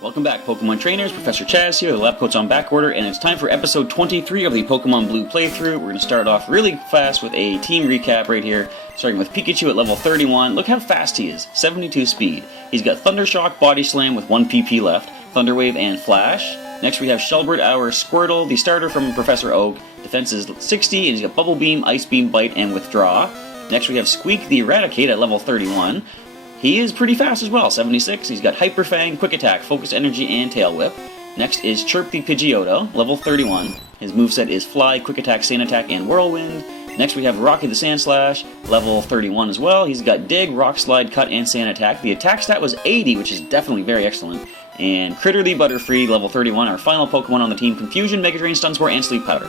Welcome back, Pokemon Trainers. Professor Chaz here, the lab coat's on back order, and it's time for episode 23 of the Pokemon Blue playthrough. We're going to start off really fast with a team recap right here, starting with Pikachu at level 31. Look how fast he is, 72 speed. He's got Thunder Shock, Body Slam with 1 PP left, Thunder Wave, and Flash. Next we have Shelbert, our Squirtle, the starter from Professor Oak. Defense is 60, and he's got Bubble Beam, Ice Beam, Bite, and Withdraw. Next we have Squeak, the Eradicate at level 31. He is pretty fast as well, 76. He's got Hyper Fang, Quick Attack, Focus Energy, and Tail Whip. Next is Chirp the Pidgeotto, level 31. His moveset is Fly, Quick Attack, Sand Attack, and Whirlwind. Next we have Rocky the Sandslash, level 31 as well. He's got Dig, Rock Slide, Cut, and Sand Attack. The attack stat was 80, which is definitely very excellent. And Critter the Butterfree, level 31, our final Pokemon on the team, Confusion, Mega Drain, Stun Spore, and Sleep Powder.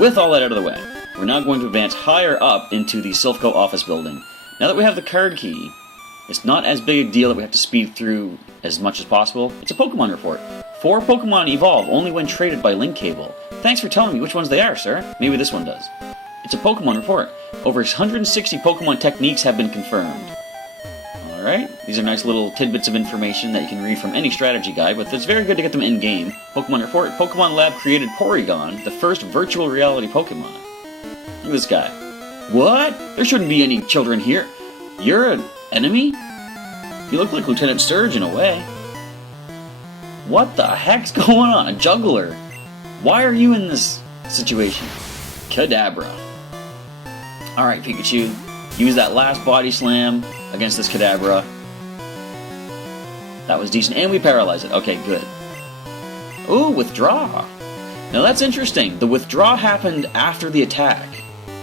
With all that out of the way, we're now going to advance higher up into the Silph Co office building. Now that we have the card key, it's not as big a deal that we have to speed through as much as possible. It's a Pokemon report. 4 Pokemon evolve only when traded by link cable. Thanks for telling me which ones they are, sir. Maybe this one does. It's a Pokemon report. Over 160 Pokemon techniques have been confirmed. Alright, these are nice little tidbits of information that you can read from any strategy guide, but it's very good to get them in-game. Pokemon report. Pokemon Lab created Porygon, the first virtual reality Pokemon. Look at this guy. What? There shouldn't be any children here. You're an enemy? You look like Lieutenant Surge in a way. What the heck's going on? A juggler? Why are you in this situation? Kadabra. Alright, Pikachu. Use that last Body Slam against this Kadabra. That was decent. And we paralyze it. Okay, good. Ooh, Withdraw. Now that's interesting. The Withdraw happened after the attack.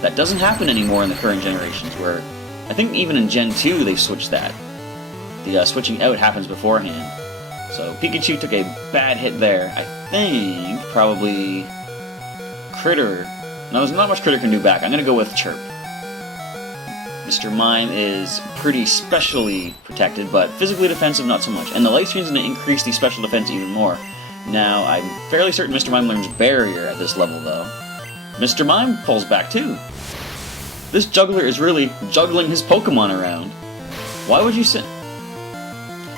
That doesn't happen anymore in the current generations, where I think even in Gen 2 they switched that. The switching out happens beforehand. So Pikachu took a bad hit there. I think probably Critter. No, there's not much Critter can do back. I'm going to go with Chirp. Mr. Mime is pretty specially protected, but physically defensive not so much. And the Light Screen's going to increase the special defense even more. Now, I'm fairly certain Mr. Mime learns Barrier at this level, though. Mr. Mime pulls back too. This juggler is really juggling his Pokemon around. Why would you say...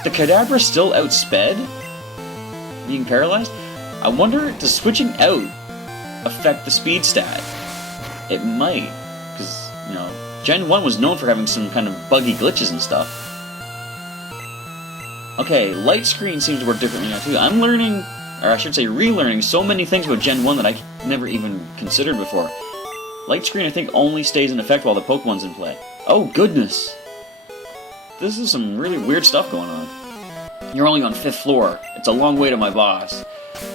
The Kadabra still outsped? Being paralyzed? I wonder, does switching out affect the speed stat? It might, because, you know, Gen 1 was known for having some kind of buggy glitches and stuff. Okay, Light Screen seems to work differently now too. I'm learning, or I should say relearning, so many things about Gen 1 that I never even considered before. Light Screen, I think, only stays in effect while the Pokemon's in play. Oh, goodness! This is some really weird stuff going on. You're only on 5th floor. It's a long way to my boss.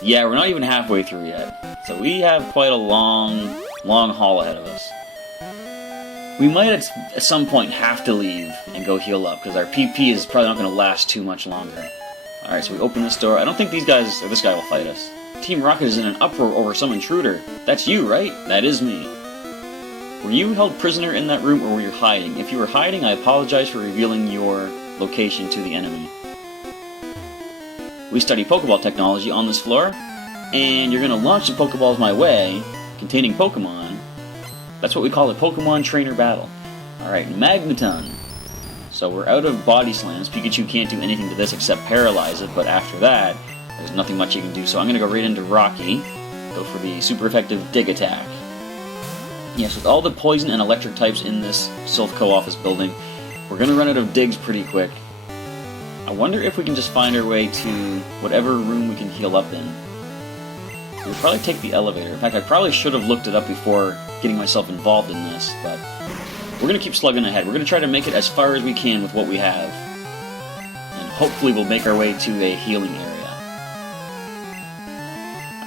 Yeah, we're not even halfway through yet. So we have quite a long haul ahead of us. We might at some point have to leave and go heal up, because our PP is probably not going to last too much longer. Alright, so we open this door. I don't think these guys, or this guy will fight us. Team Rocket is in an uproar over some intruder. That's you, right? That is me. Were you held prisoner in that room, or were you hiding? If you were hiding, I apologize for revealing your location to the enemy. We study Pokeball technology on this floor, and you're going to launch some Pokeballs my way, containing Pokemon. That's what we call a Pokemon Trainer Battle. Alright, Magneton. So we're out of Body Slams. Pikachu can't do anything to this except paralyze it, but after that, there's nothing much you can do. So I'm going to go right into Rocky, go for the super effective Dig Attack. Yes, with all the poison and electric types in this Silph Co office building, we're going to run out of digs pretty quick. I wonder if we can just find our way to whatever room we can heal up in. We'll probably take the elevator. In fact, I probably should have looked it up before getting myself involved in this, but we're going to keep slugging ahead. We're going to try to make it as far as we can with what we have. And hopefully we'll make our way to a healing area.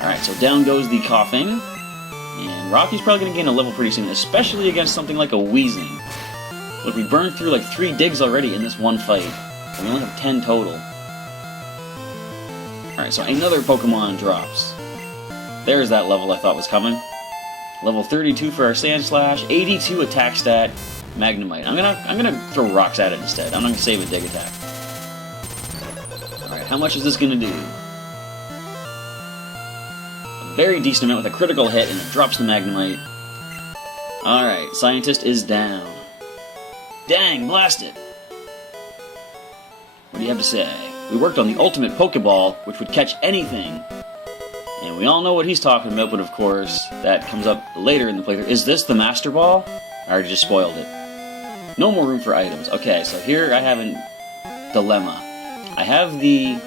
Alright, so down goes the coughing. And Rocky's probably going to gain a level pretty soon, especially against something like a Weezing. Look, we burned through like 3 digs already in this one fight. And we only have 10 total. Alright, so another Pokemon drops. There's that level I thought was coming. Level 32 for our Sandslash, 82 attack stat, Magnemite. I'm gonna throw rocks at it instead. I'm not gonna save a Dig Attack. Alright, how much is this gonna do? A very decent amount with a critical hit, and it drops the Magnemite. Alright, Scientist is down. Dang, blast it! What do you have to say? we worked on the ultimate Pokeball, which would catch anything. And we all know what he's talking about, but of course, that comes up later in the playthrough. Is this the Master Ball? I already just spoiled it. No more room for items. Okay, so here I have a dilemma. I have the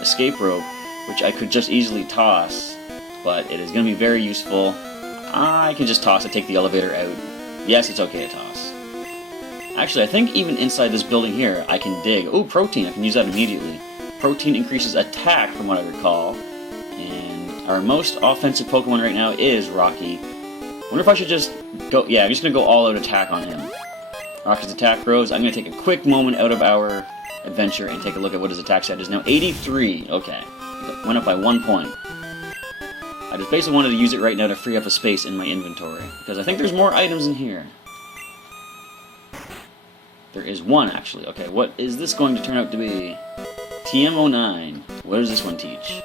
escape rope, which I could just easily toss, but it is going to be very useful. I can just toss it, take the elevator out. Yes, it's okay to toss. Actually, I think even inside this building here, I can dig. Oh, protein, I can use that immediately. Protein increases attack, from what I recall. And our most offensive Pokemon right now is Rocky. Wonder if I should just go... Yeah, I'm just going to go all-out attack on him. Rocky's attack grows. I'm going to take a quick moment out of our adventure and take a look at what his attack stat is now. 83. Okay. Went up by 1 point. I just basically wanted to use it right now to free up a space in my inventory, because I think there's more items in here. There is one, actually. Okay, what is this going to turn out to be? TM09. What does this one teach?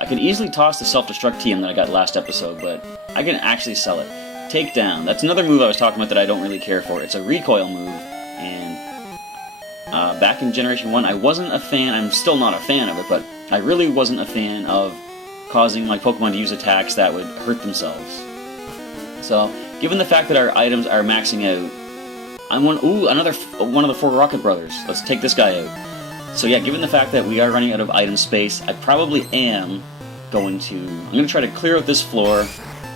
I could easily toss the self-destruct TM that I got last episode, but I can actually sell it. Takedown. That's another move I was talking about that I don't really care for. It's a recoil move, and back in Generation 1, I wasn't a fan. I'm still not a fan of it, but I really wasn't a fan of causing my Pokemon to use attacks that would hurt themselves. So, given the fact that our items are maxing out, I'm another one of the 4 Rocket Brothers. Let's take this guy out. So yeah, given the fact that we are running out of item space, I probably am going to try to clear out this floor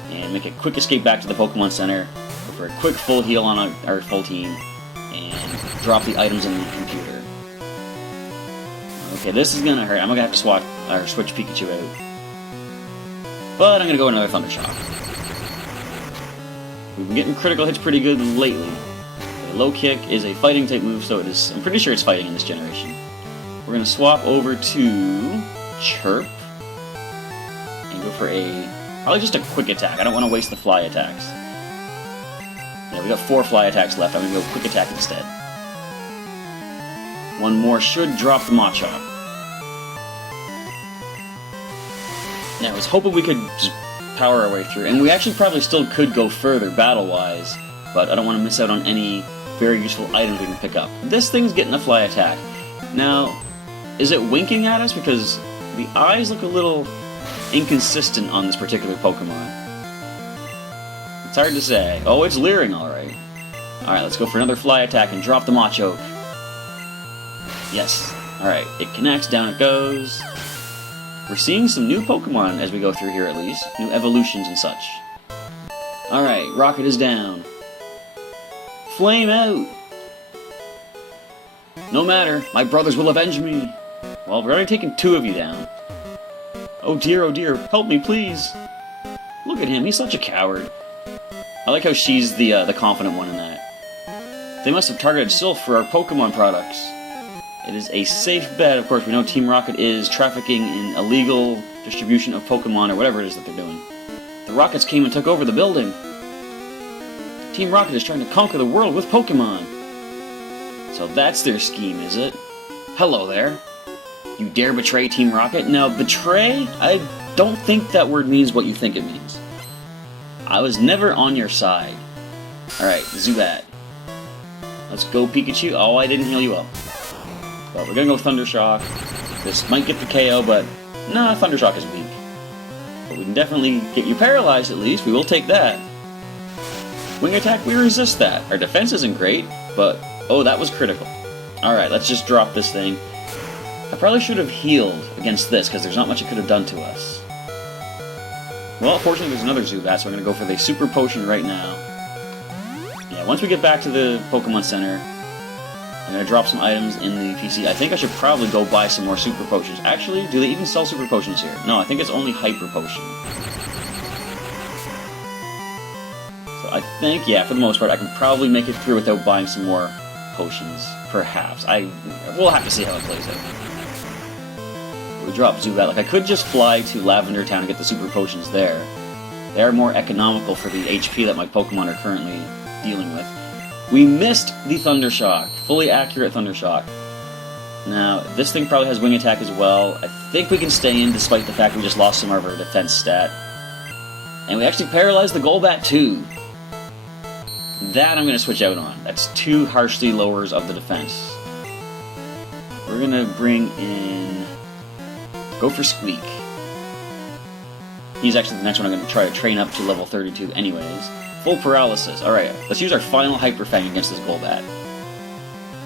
and make a quick escape back to the Pokemon Center for a quick full heal on our full team and drop the items in the computer. Okay, this is gonna hurt. I'm gonna have to switch Pikachu out. But I'm gonna go another Thundershock. We've been getting critical hits pretty good lately. The low kick is a fighting type move, so it is. I'm pretty sure it's fighting in this generation. We're gonna swap over to Chirp and go for probably just a quick attack. I don't want to waste the fly attacks. Yeah, we got 4 fly attacks left. I'm gonna go quick attack instead. One more should drop the Machop. Now, I was hoping we could just power our way through, and we actually probably still could go further battle-wise, but I don't want to miss out on any very useful items we can pick up. This thing's getting a fly attack. Now, is it winking at us? Because the eyes look a little inconsistent on this particular Pokemon. It's hard to say. Oh, it's leering, alright. Alright, let's go for another fly attack and drop the Machoke. Yes. Alright, it connects, down it goes. We're seeing some new Pokemon as we go through here, at least. New evolutions and such. Alright, Rocket is down. Flame out! No matter, my brothers will avenge me. Well, we're already taking 2 of you down. Oh dear, help me, please. Look at him, he's such a coward. I like how she's the confident one in that. They must have targeted Silph for our Pokemon products. It is a safe bet. Of course, we know Team Rocket is trafficking in illegal distribution of Pokemon, or whatever it is that they're doing. The Rockets came and took over the building. Team Rocket is trying to conquer the world with Pokemon. So that's their scheme, is it? Hello there. You dare betray Team Rocket? Now, betray? I don't think that word means what you think it means. I was never on your side. Alright, Zubat. Let's go, Pikachu. Oh, I didn't heal you up. But we're gonna go Thundershock. This might get the KO, but nah, Thundershock is weak. But we can definitely get you paralyzed at least. We will take that. Wing attack, we resist that. Our defense isn't great, but oh, that was critical. Alright, let's just drop this thing. I probably should have healed against this, because there's not much it could have done to us. Well, fortunately there's another Zubat, so we're gonna go for the Super Potion right now. Yeah, once we get back to the Pokemon Center, I'm going to drop some items in the PC. I think I should probably go buy some more Super Potions. Actually, do they even sell Super Potions here? No, I think it's only Hyper Potion. So I think, yeah, for the most part, I can probably make it through without buying some more potions. Perhaps. We'll have to see how it plays out. We drop Zubat. Like, I could just fly to Lavender Town and get the Super Potions there. They are more economical for the HP that my Pokemon are currently dealing with. We missed the Thundershock. Fully accurate Thundershock. Now, this thing probably has Wing Attack as well. I think we can stay in despite the fact we just lost some of our defense stat. And we actually paralyzed the Golbat too. That I'm going to switch out on. That's 2 harshly lowers of the defense. we're gonna bring in... Go for Squeak. He's actually the next one I'm gonna try to train up to level 32 anyways. Full Paralysis. Alright, let's use our final Hyper Fang against this Golbat.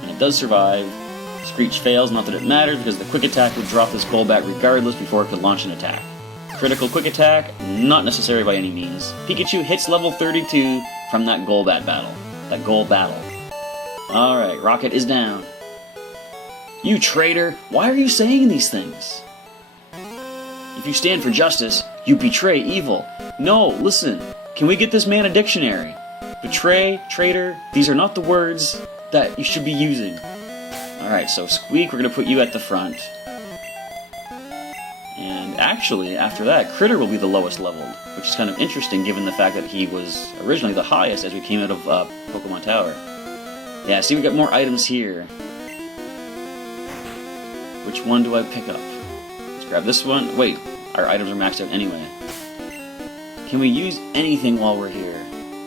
And it does survive. Screech fails, not that it matters, because the Quick Attack would drop this Golbat regardless before it could launch an attack. Critical Quick Attack, not necessary by any means. Pikachu hits level 32 from that Golbat battle. That Gold battle. Alright, Rocket is down. You traitor! Why are you saying these things? If you stand for justice, you betray evil. No, listen. Can we get this man a dictionary? Betray, traitor, these are not the words that you should be using. Alright, so Squeak, we're going to put you at the front. And actually, after that, Critter will be the lowest leveled, which is kind of interesting given the fact that he was originally the highest as we came out of Pokemon Tower. Yeah, see, we got more items here. Which one do I pick up? Let's grab this one. Wait, our items are maxed out anyway. Can we use anything while we're here?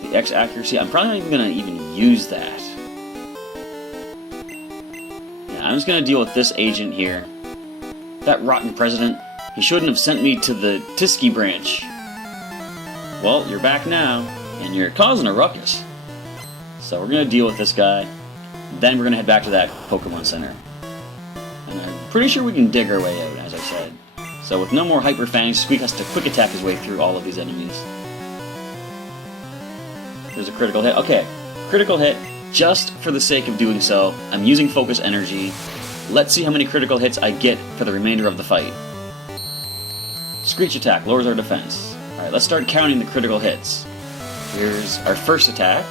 The X accuracy, I'm probably not even going to even use that. Yeah, I'm just going to deal with this agent here. That rotten president. He shouldn't have sent me to the Tisky branch. Well, you're back now, and you're causing a ruckus. So we're going to deal with this guy. Then we're going to head back to that Pokemon Center. And I'm pretty sure we can dig our way out, as I said. So with no more Hyper Fangs, Squeak has to Quick Attack his way through all of these enemies. There's a critical hit. Okay, critical hit. Just for the sake of doing so, I'm using Focus Energy. Let's see how many critical hits I get for the remainder of the fight. Screech Attack lowers our defense. Alright, let's start counting the critical hits. Here's our first attack.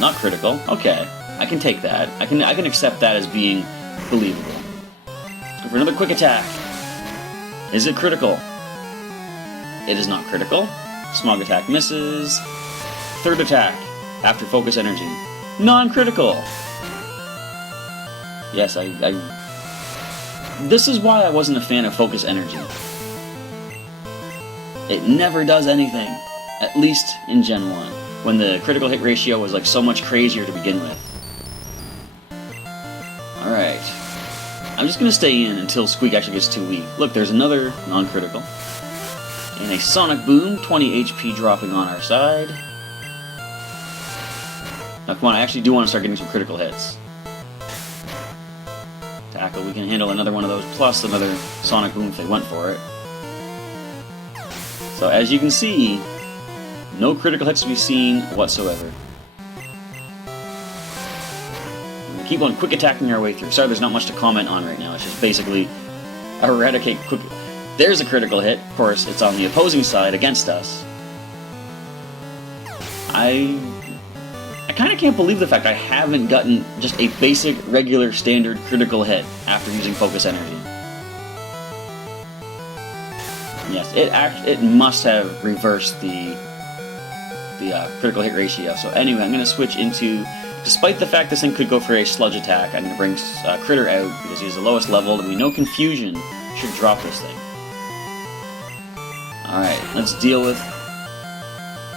Not critical. Okay, I can take that. I can accept that as being believable. Let's go for another quick attack. Is it critical? It is not critical. Smog Attack misses. Third attack, after Focus Energy. Non-critical! Yes, this is why I wasn't a fan of Focus Energy. It never does anything. At least in Gen 1. When the critical hit ratio was like so much crazier to begin with. Alright. I'm just gonna stay in until Squeak actually gets too weak. Look, there's another non-critical. And a Sonic Boom, 20 HP dropping on our side. Now come on, I actually do want to start getting some critical hits. Tackle, we can handle another one of those, plus another Sonic Boom if they went for it. So as you can see, no critical hits to be seen whatsoever. We keep on quick attacking our way through. Sorry, there's not much to comment on right now. It's just basically eradicate quick. There's a critical hit. Of course, it's on the opposing side against us. I kind of can't believe the fact I haven't gotten just a basic, regular, standard critical hit after using Focus Energy. Yes, it must have reversed the critical hit ratio. So anyway, I'm going to switch into, despite the fact this thing could go for a Sludge Attack, I'm going to bring Critter out because he's the lowest leveled, and we know Confusion should drop this thing. Alright, let's deal with...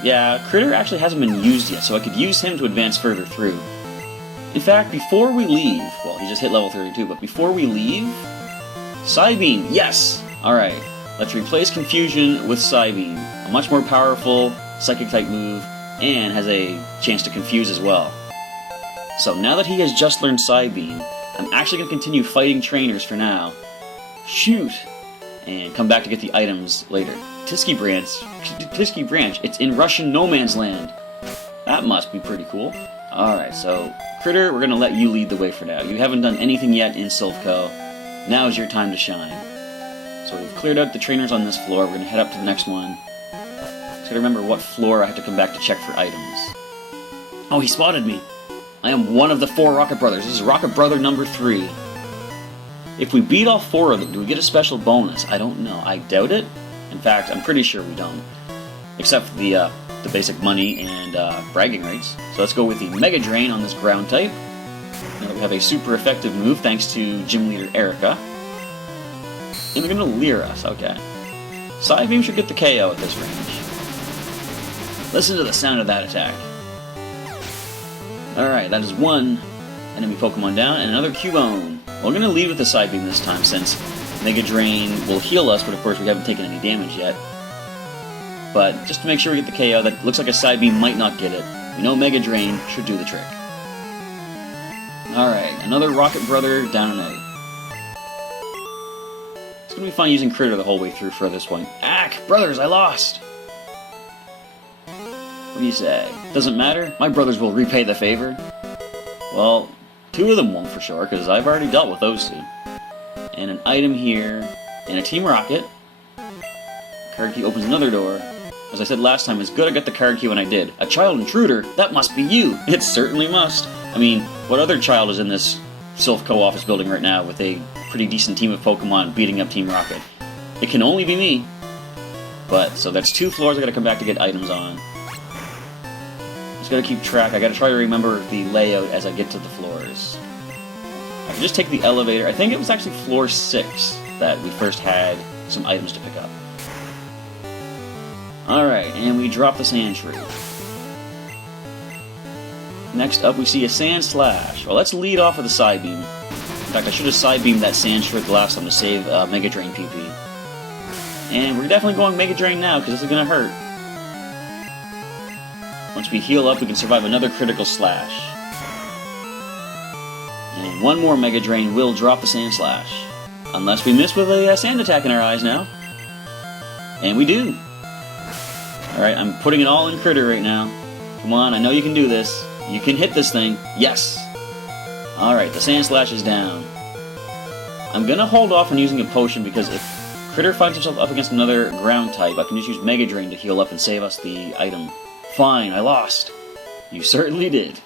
Yeah, Critter actually hasn't been used yet, so I could use him to advance further through. In fact, before we leave... Well, he just hit level 32, but before we leave... Psybeam! Yes! Alright, let's replace Confusion with Psybeam. A much more powerful Psychic-type move, and has a chance to confuse as well. So now that he has just learned Psybeam, I'm actually going to continue fighting trainers for now. Shoot! And come back to get the items later. Tisky Branch, it's in Russian no man's land. That must be pretty cool. Alright, so Critter, we're going to let you lead the way for now. You haven't done anything yet in Silph Co. Now is your time to shine. So we've cleared out the trainers on this floor. We're going to head up to the next one. Just gotta remember what floor I have to come back to check for items. Oh, he spotted me! I am one of the 4 Rocket Brothers. This is Rocket Brother number 3. If we beat all 4 of them, do we get a special bonus? I don't know. I doubt it. In fact, I'm pretty sure we don't. Except for the basic money and bragging rights. So let's go with the Mega Drain on this ground type. Now that we have a super effective move thanks to Gym Leader Erica. And they're gonna leer us, okay. Psybeam should get the KO at this range. Listen to the sound of that attack. Alright, that is 1 enemy Pokemon down, and another Cubone. We're going to lead with the Side Beam this time, since Mega Drain will heal us, but of course we haven't taken any damage yet. But just to make sure we get the KO, that looks like a Side Beam might not get it. We know Mega Drain should do the trick. Alright, another Rocket Brother down and out. It's going to be fun using Critter the whole way through for this point. Ack! Brothers, I lost! What do you say? Doesn't matter? My brothers will repay the favor? Well, 2 of them won't for sure, because I've already dealt with those 2. And an item here, and a Team Rocket. Card key opens another door. As I said last time, it's good I got the card key when I did. A child intruder? That must be you! It certainly must. I mean, what other child is in this Silph Co office building right now with a pretty decent team of Pokemon beating up Team Rocket? It can only be me. But, so that's 2 floors I gotta come back to get items on. Just gotta keep track. I gotta try to remember the layout as I get to the floors. I can just take the elevator. I think it was actually floor 6 that we first had some items to pick up. Alright, and we drop the Sand Shrew. Next up we see a Sand Slash. Well, let's lead off with a Side Beam. In fact, I should have Side Beamed that Sand Shrew the last time to save Mega Drain PP. And we're definitely going Mega Drain now, because this is gonna hurt. Once we heal up, we can survive another critical slash. And one more Mega Drain will drop the Sand Slash. Unless we miss with a Sand Attack in our eyes now. And we do. Alright, I'm putting it all in Critter right now. Come on, I know you can do this. You can hit this thing. Yes! Alright, the Sand Slash is down. I'm gonna hold off on using a potion, because if Critter finds himself up against another ground type, I can just use Mega Drain to heal up and save us the item. Fine, I lost. You certainly did.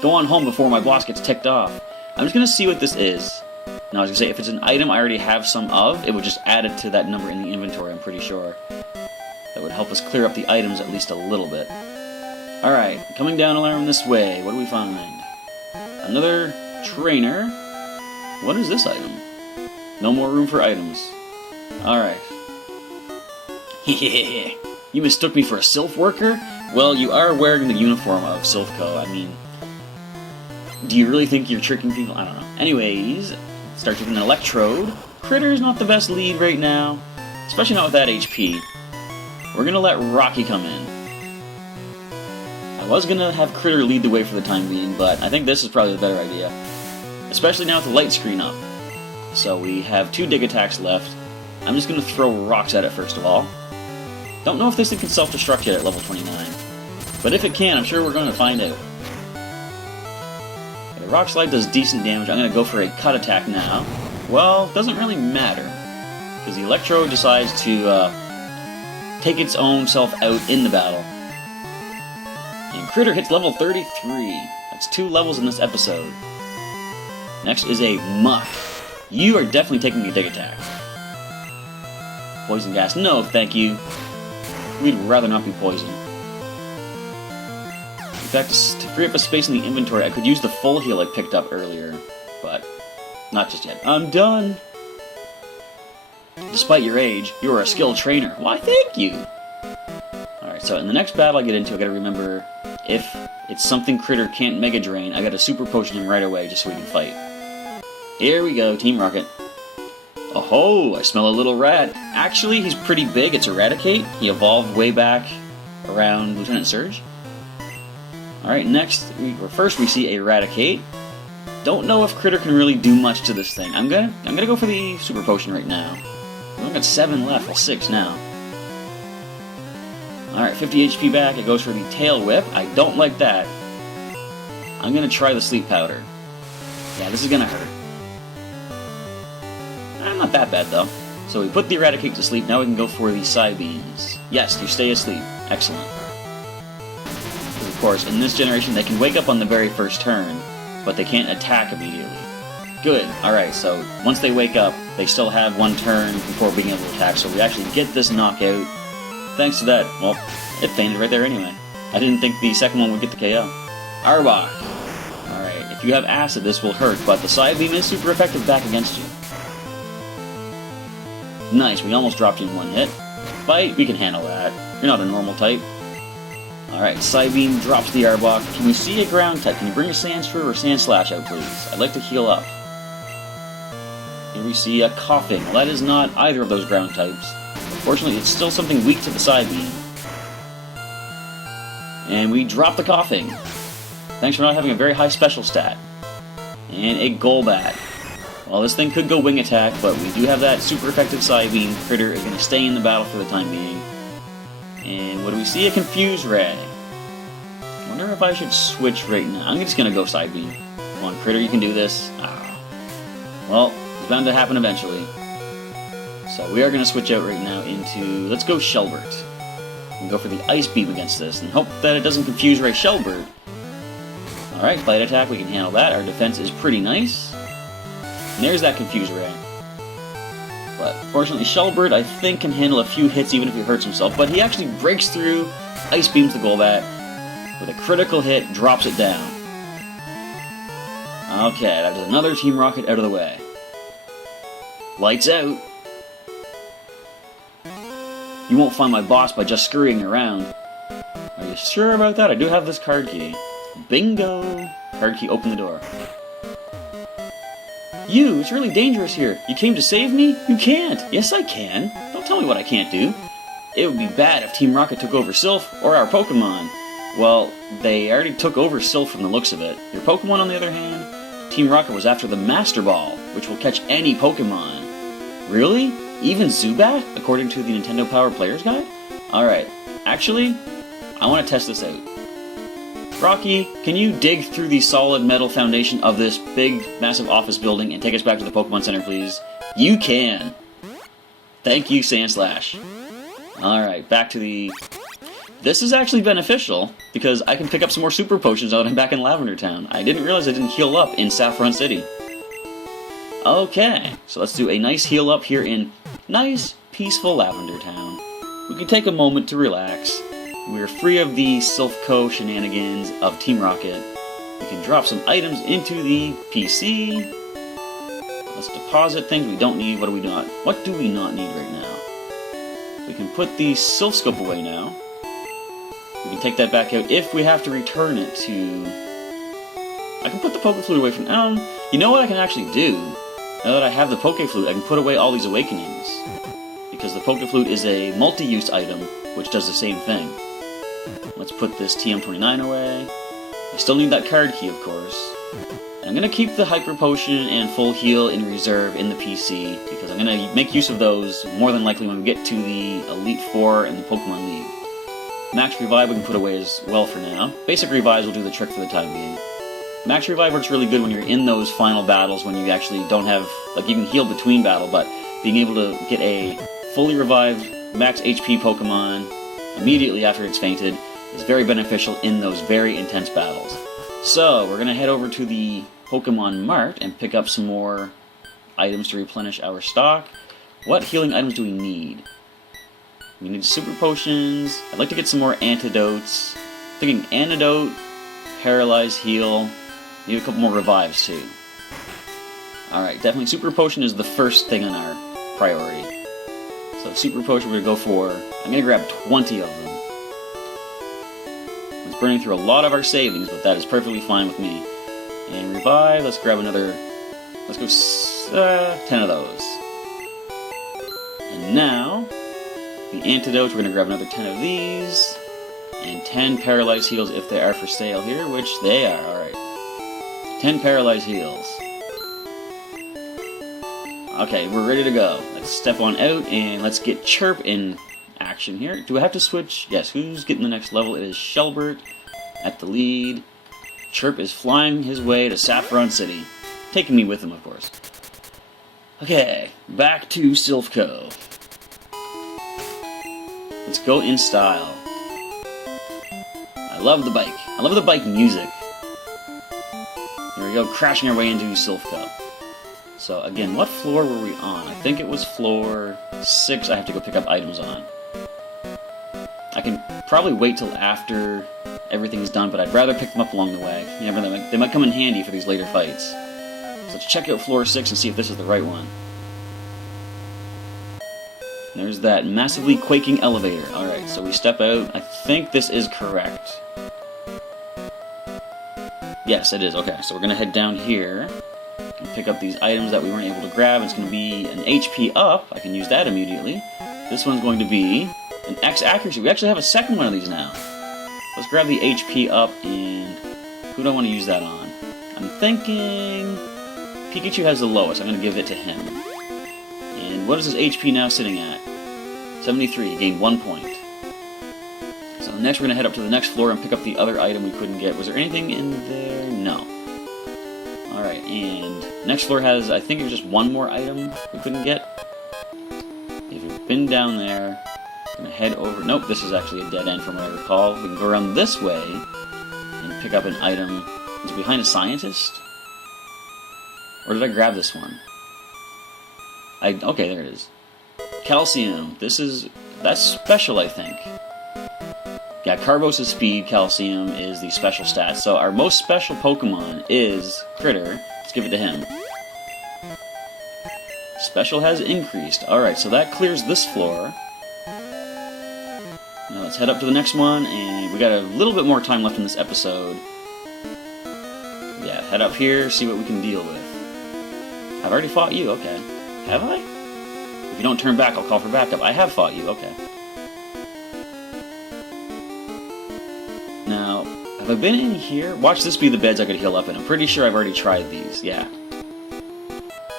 Go on home before my boss gets ticked off. I'm just gonna see what this is. Now I was gonna say, if it's an item I already have some of, it would just add it to that number in the inventory, I'm pretty sure. That would help us clear up the items at least a little bit. Alright, coming down alarm this way, what do we find? Another trainer. What is this item? No more room for items. Alright. Hehehe. You mistook me for a Silph worker? Well, you are wearing the uniform of Silph Co. I mean, do you really think you're tricking people? I don't know. Anyways, starts with an Electrode. Critter's not the best lead right now, especially not with that HP. We're gonna let Rocky come in. I was gonna have Critter lead the way for the time being, but I think this is probably the better idea. Especially now with the light screen up. So we have 2 dig attacks left. I'm just gonna throw rocks at it first of all. Don't know if this thing can self-destruct yet at level 29. But if it can, I'm sure we're going to find out. Okay, the Rock Slide does decent damage. I'm going to go for a cut attack now. Well, doesn't really matter. Because the Electrode decides to take its own self out in the battle. And Critter hits level 33. That's 2 levels in this episode. Next is a Muck. You are definitely taking a dig attack. Poison gas. No, thank you. We'd rather not be poisoned. In fact, to free up a space in the inventory, I could use the full heal I picked up earlier, but not just yet. I'm done! Despite your age, you are a skilled trainer. Why, thank you! Alright, so in the next battle I get into, I gotta remember, if it's something Critter can't Mega Drain, I gotta Super Potion him right away just so we can fight. Here we go, Team Rocket. Oh, I smell a little rat. Actually, he's pretty big. It's Eradicate. He evolved way back around Lieutenant Surge. Alright, first we see Eradicate. Don't know if Critter can really do much to this thing. I'm gonna go for the Super Potion right now. We've only got 7 left, well 6 now. Alright, 50 HP back. It goes for the Tail Whip. I don't like that. I'm gonna try the Sleep Powder. Yeah, this is gonna hurt. Not that bad, though. So we put the Eradicate to sleep, now we can go for the Side Beams. Yes, you stay asleep. Excellent. Of course, in this generation, they can wake up on the very first turn, but they can't attack immediately. Good. Alright, so once they wake up, they still have 1 turn before being able to attack, so we actually get this knockout. Thanks to that, well, it fainted right there anyway. I didn't think the second one would get the KO. Arbok. Alright, if you have Acid, this will hurt, but the Side Beam is super effective back against you. Nice, we almost dropped you in 1 hit. Bite, we can handle that. You're not a normal type. Alright, Side Beam drops the Arbok. Can we see a ground type? Can you bring a Sand Shrew or Sand Slash out, please? I'd like to heal up. Here we see a coughing. Well, that is not either of those ground types. Unfortunately, it's still something weak to the side beam. And we drop the coughing. Thanks for not having a very high special stat. And a Golbat. Well, this thing could go wing attack, but we do have that super effective side beam. Critter is going to stay in the battle for the time being. And what do we see? A Confuse Ray. I wonder if I should switch right now. I'm just going to go side beam. Come on, Critter, you can do this. Well, it's bound to happen eventually. So we are going to switch out right now into... Let's go Shelbert. And go for the Ice Beam against this, and hope that it doesn't Confuse Ray Shelbert. Alright, Bite Attack, we can handle that. Our defense is pretty nice. And there's that Confuse Ray. But fortunately, Shelbert, I think, can handle a few hits even if he hurts himself. But he actually breaks through, Ice Beams the Golbat, with a critical hit, drops it down. Okay, that is another Team Rocket out of the way. Lights out. You won't find my boss by just scurrying around. Are you sure about that? I do have this card key. Bingo! Card key, open the door. You, it's really dangerous here. You came to save me? You can't. Yes, I can. Don't tell me what I can't do. It would be bad if Team Rocket took over Silph or our Pokemon. Well, they already took over Silph from the looks of it. Your Pokemon, on the other hand, Team Rocket was after the Master Ball, which will catch any Pokemon. Really? Even Zubat, according to the Nintendo Power Player's Guide? Alright, actually, I want to test this out. Rocky, can you dig through the solid metal foundation of this big, massive office building and take us back to the Pokemon Center, please? You can! Thank you, Sandslash. Alright, back to the... This is actually beneficial, because I can pick up some more Super Potions now that I'm back in Lavender Town. I didn't realize I didn't heal up in Saffron City. Okay, so let's do a nice heal up here in nice, peaceful Lavender Town. We can take a moment to relax. We're free of the Silph Co shenanigans of Team Rocket. We can drop some items into the PC. Let's deposit things we don't need. What do we not? What do we not need right now? We can put the Silph Scope away now. We can take that back out if we have to return it to... I can put the Poke Flute away from... you know what I can actually do? Now that I have the Poke Flute, I can put away all these Awakenings. Because the Poke Flute is a multi-use item, which does the same thing. Let's put this TM29 away. I still need that card key, of course. And I'm going to keep the Hyper Potion and Full Heal in reserve in the PC, because I'm going to make use of those more than likely when we get to the Elite Four and the Pokemon League. Max Revive we can put away as well for now. Basic Revives will do the trick for the time being. Max Revive works really good when you're in those final battles when you actually don't have... Like, you can heal between battle, but being able to get a fully revived max HP Pokemon immediately after it's fainted is very beneficial in those very intense battles. So, we're going to head over to the Pokemon Mart and pick up some more items to replenish our stock. What healing items do we need? We need Super Potions. I'd like to get some more antidotes. Thinking Antidote, Paralyze, Heal. Maybe a couple more Revives, too. Alright, definitely Super Potion is the first thing on our priority. So Super Potion we're going to go for... I'm going to grab 20 of them. It's burning through a lot of our savings, but that is perfectly fine with me. And Revive, let's grab another... Let's go 10 of those. And now... The antidotes, we're going to grab another 10 of these, and 10 Paralyze Heals if they are for sale here, which they are, alright. 10 Paralyze Heals. Okay, we're ready to go. Let's step on out, and let's get Chirp in action here. Do I have to switch? Yes, who's getting the next level? It is Shelbert at the lead. Chirp is flying his way to Saffron City. Taking me with him, of course. Okay, back to Silph Co. Let's go in style. I love the bike. I love the bike music. Here we go, crashing our way into Silph Co. So again, what floor were we on? I think it was floor 6 I have to go pick up items on. I can probably wait till after everything's done, but I'd rather pick them up along the way. You never know, they might come in handy for these later fights. So let's check out floor 6 and see if this is the right one. There's that massively quaking elevator. Alright, so we step out. I think this is correct. Yes, it is. Okay, so we're going to head down here. pick up these items that we weren't able to grab. It's going to be an HP up. I can use that immediately. This one's going to be an X accuracy. We actually have a second one of these now. Let's grab the HP up, and who do I want to use that on? I'm thinking Pikachu has the lowest. I'm going to give it to him. And what is his HP now sitting at? 73. He gained 1 point. So next we're going to head up to the next floor and pick up the other item we couldn't get. Was there anything in there? No. Alright, and next floor has, I think it was just one more item we couldn't get. If you've been down there, I'm going to head over. Nope, this is actually a dead end from what I recall. We can go around this way and pick up an item. Is it behind a scientist? Or did I grab this one? Okay, there it is. Calcium. That's special, I think. Yeah, Carbos is speed, Calcium is the special stat. So our most special Pokemon is Critter. Let's give it to him. Special has increased. Alright, so that clears this floor. Now let's head up to the next one, and we got a little bit more time left in this episode. Yeah, head up here, see what we can deal with. I've already fought you, okay. Have I? If you don't turn back, I'll call for backup. I have fought you, okay. Now, have I been in here? Watch this be the beds I could heal up in. I'm pretty sure I've already tried these, yeah.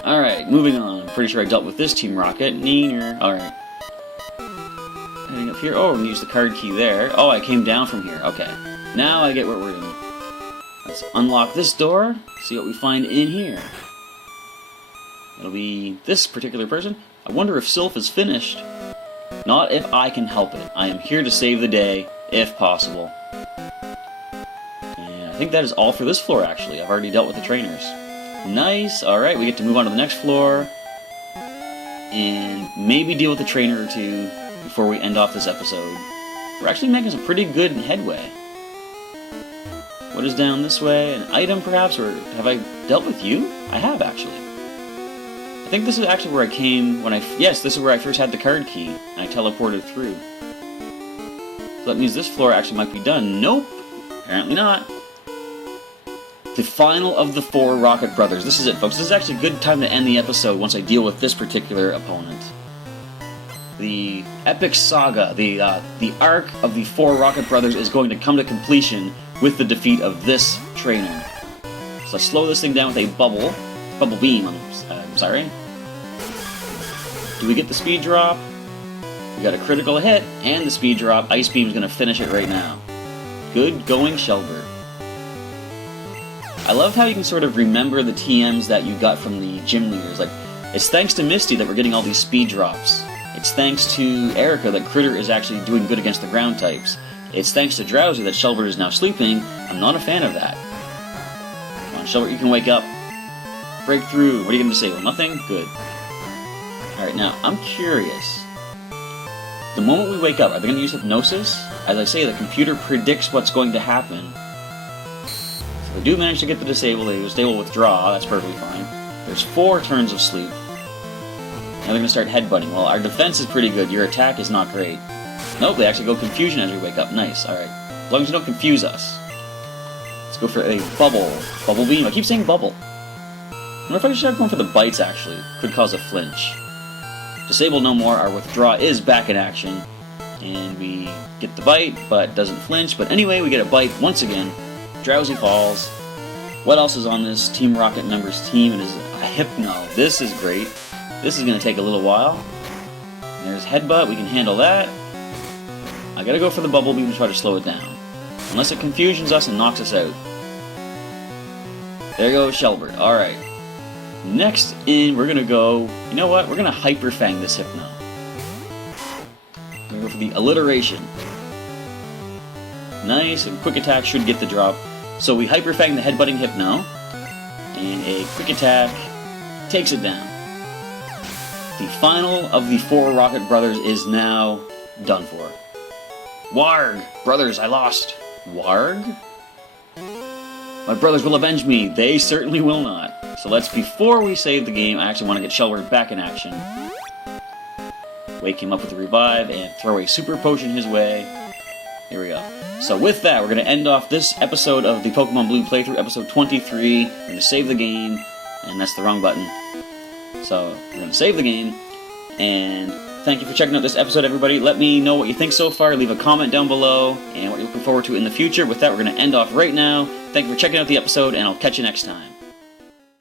Alright, moving on. I'm pretty sure I dealt with this Team Rocket. Neener. Alright. Heading up here. Oh, I'm gonna use the card key there. Oh, I came down from here. Okay. Now I get what we're doing. Let's unlock this door. See what we find in here. It'll be this particular person. I wonder if Silph is finished. Not if I can help it. I am here to save the day, if possible. And I think that is all for this floor, actually. I've already dealt with the trainers. Nice. Alright, we get to move on to the next floor. And maybe deal with a trainer or two before we end off this episode. We're actually making some pretty good headway. What is down this way? An item, perhaps? Or have I dealt with you? I have, actually. I think this is actually where I came when yes, this is where I first had the card key, and I teleported through. So that means this floor actually might be done. Nope! Apparently not. The final of the 4 Rocket Brothers. This is it, folks. This is actually a good time to end the episode once I deal with this particular opponent. The epic saga, the arc of the 4 Rocket Brothers is going to come to completion with the defeat of this trainer. So let's slow this thing down with a bubble beam, I'm sorry. Do we get the speed drop? We got a critical hit and the speed drop. Ice Beam is going to finish it right now. Good going, Shelbert. I love how you can sort of remember the TMs that you got from the gym leaders. Like, it's thanks to Misty that we're getting all these speed drops. It's thanks to Erica that Critter is actually doing good against the ground types. It's thanks to Drowsy that Shelbert is now sleeping. I'm not a fan of that. Come on, Shelbert, you can wake up. Break through. What are you going to disable? Nothing? Good. Alright, now, I'm curious. The moment we wake up, are they going to use hypnosis? As I say, the computer predicts what's going to happen. So they do manage to get the disable. They disable withdraw. That's perfectly fine. There's 4 turns of sleep. Now they're going to start headbutting. Well, our defense is pretty good. Your attack is not great. Nope, they actually go confusion as we wake up. Nice. Alright. As long as you don't confuse us. Let's go for a bubble beam. I keep saying bubble. I wonder if I should have gone for the bites, actually. Could cause a flinch. Disable no more. Our withdraw is back in action. And we get the bite, but doesn't flinch. But anyway, we get a bite once again. Drowsy falls. What else is on this Team Rocket members team? It is a Hypno. This is great. This is going to take a little while. There's Headbutt. We can handle that. I gotta go for the Bubble Beam to try to slow it down. Unless it confusions us and knocks us out. There goes Shelbert. Alright. Next in, we're gonna go... You know what? We're gonna Hyper Fang this Hypno. We're gonna go for the Alliteration. Nice, and Quick Attack should get the drop. So we Hyper Fang the Headbutting Hypno. And a Quick Attack takes it down. The final of the 4 Rocket Brothers is now done for. Warg! Brothers, I lost. Warg? My brothers will avenge me. They certainly will not. So before we save the game, I actually want to get Shelbert back in action. Wake him up with a revive and throw a super potion his way. Here we go. So with that, we're going to end off this episode of the Pokemon Blue playthrough, episode 23. We're going to save the game. and that's the wrong button. So we're going to save the game, and thank you for checking out this episode, everybody. Let me know what you think so far. Leave a comment down below, and what you're looking forward to in the future. With that, we're going to end off right now. Thank you for checking out the episode, and I'll catch you next time.